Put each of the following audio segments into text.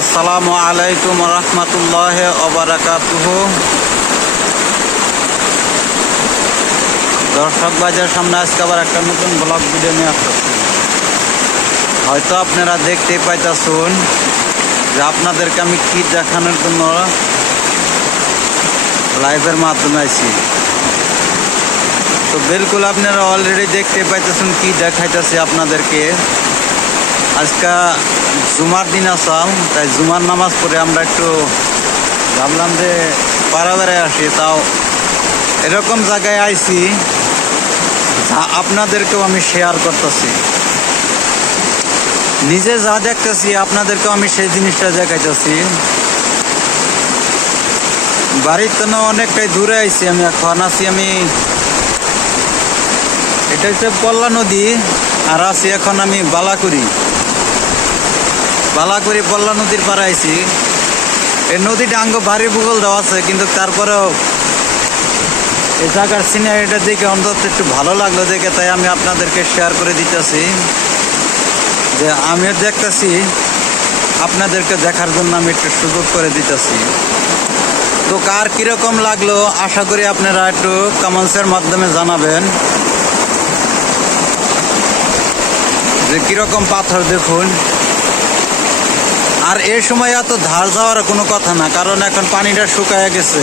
আসসালামু আলাইকুম রহমতুল্লাহি ওয়া বারাকাতুহু। দর্শক ভাইদের সামনে আজকে আবার একটা নতুন ব্লগ ভিডিও নিয়ে আসতেছি। হয়তো আপনারা দেখতেই পাইতেছেন যে আপনাদেরকে আমি কি দেখানোর জন্য লাইভের মাধ্যমে আইছি। তো বিলকুল আপনারা অলরেডি দেখতে পাইতেছেন কি দেখাইতেছি আপনাদেরকে। আজকে জুমার দিন আসাম, তাই জুমার নামাজ পড়ে আমরা একটু ভাবলাম যে পাড়া বেড়ায় আসি। তাও এরকম জায়গায় আইছি যা আপনাদেরকেও আমি শেয়ার করতেছি। নিজে যা দেখতেছি আপনাদেরকেও আমি সেই জিনিসটা দেখাইতেছি। বাড়ির তো অনেকটাই দূরে আইছি, আমি এখন আছি এটা হচ্ছে পল্লা নদী, আর আছি এখন আমি বালাকুড়ি পল্লা নদীর পাড়ে আইছি। এই নদীটা আঙ্গ ভারী ভূগোল দেওয়া আছে, কিন্তু তারপরেও এই জায়গার সিনারিটা দেখে অন্তত একটু ভালো লাগলো দেখে, তাই আমি আপনাদেরকে শেয়ার করে দিতেছি যে আমিও দেখতেছি, আপনাদেরকে দেখার জন্য আমি একটু সুযোগ করে দিতেছি। তো কার কিরকম লাগলো আশা করি আপনারা একটু কমেন্টসের মাধ্যমে জানাবেন যে কিরকম পাথর দেখুন। আর এই সময় এত ধার যাওয়ার কোনো কথা না, কারণ এখন পানিটা শুকায় গেছে।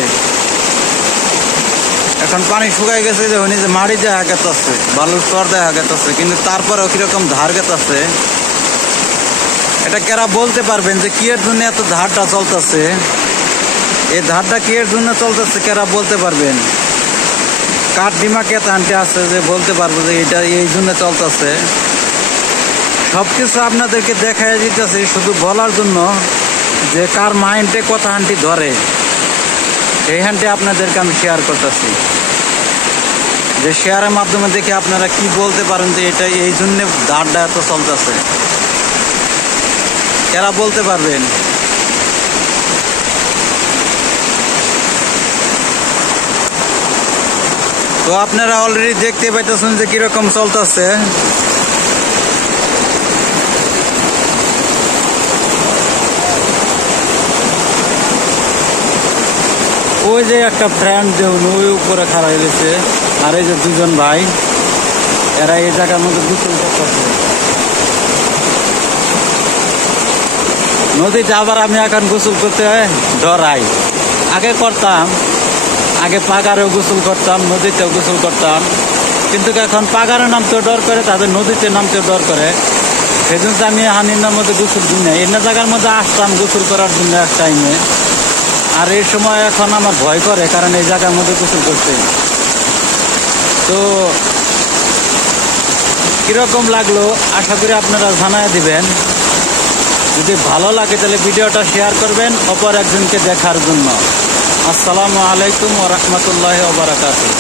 এখন পানি শুকায় গেছে, যে যে মাড়ি দেখা গেছে, বালুর স্তর দেখা গেছে, কিন্তু তারপরেও কিরকম ধার গেছে এটা কেরা বলতে পারবেন যে কি এর জন্য এত ধারটা চলতেছে। এই ধারটা কি এর জন্য চলতেছে কেরা বলতে পারবেন? কার ডিমাকে টানতে আছে যে বলতে পারবো যে এটা এই জন্য চলতেছে। সবকিছু আপনাদেরকে দেখাই দিতেছি শুধু বলার জন্য যে কার মাইন্ডে কথা হান্টি ধরে, এই হান্টি আপনাদেরকে আমি শেয়ার করতেছি। যে শেয়ারের মাধ্যমে দেখে আপনারা কি বলতে পারেন যে এটা এই জন্য ধারটা এত চলতেছে, এরা বলতে পারবেন? তো আপনারা অলরেডি দেখতে পাইতেছেন যে কিরকম চলতেছে। ওই যে একটা ফ্রেন্ড দেখুন ওই উপরে খাড়া হয়েছে, আর এই যে দুজন ভাই এরা এই জায়গার মধ্যে গোসল করতেছে নদীতে। আবার আমি এখন গোসল করতে ডরাই। আগে করতাম, আগে পাগারেও গোসল করতাম, নদীতেও গোসল করতাম, কিন্তু এখন পাগারে নামতেও ডর করে, তাদের নদীতে নামতেও ডর করে। সেই জন্য আমি হানিনার মধ্যে গোসল দিই না। এনে জায়গার মধ্যে আসতাম গোসল করার জন্য এক টাইমে, আর এই সময় এখন আমার ভয় করে, কারণ এই জায়গার মধ্যে গোসল করতে। তো কিরকম লাগলো আশা করি আপনারা জানায় দিবেন। যদি ভালো লাগে তাহলে ভিডিওটা শেয়ার করবেন অপর একজনকে দেখার জন্য। আসসালামু আলাইকুম ওয়া রাহমাতুল্লাহি ওয়া বারাকাতুহু।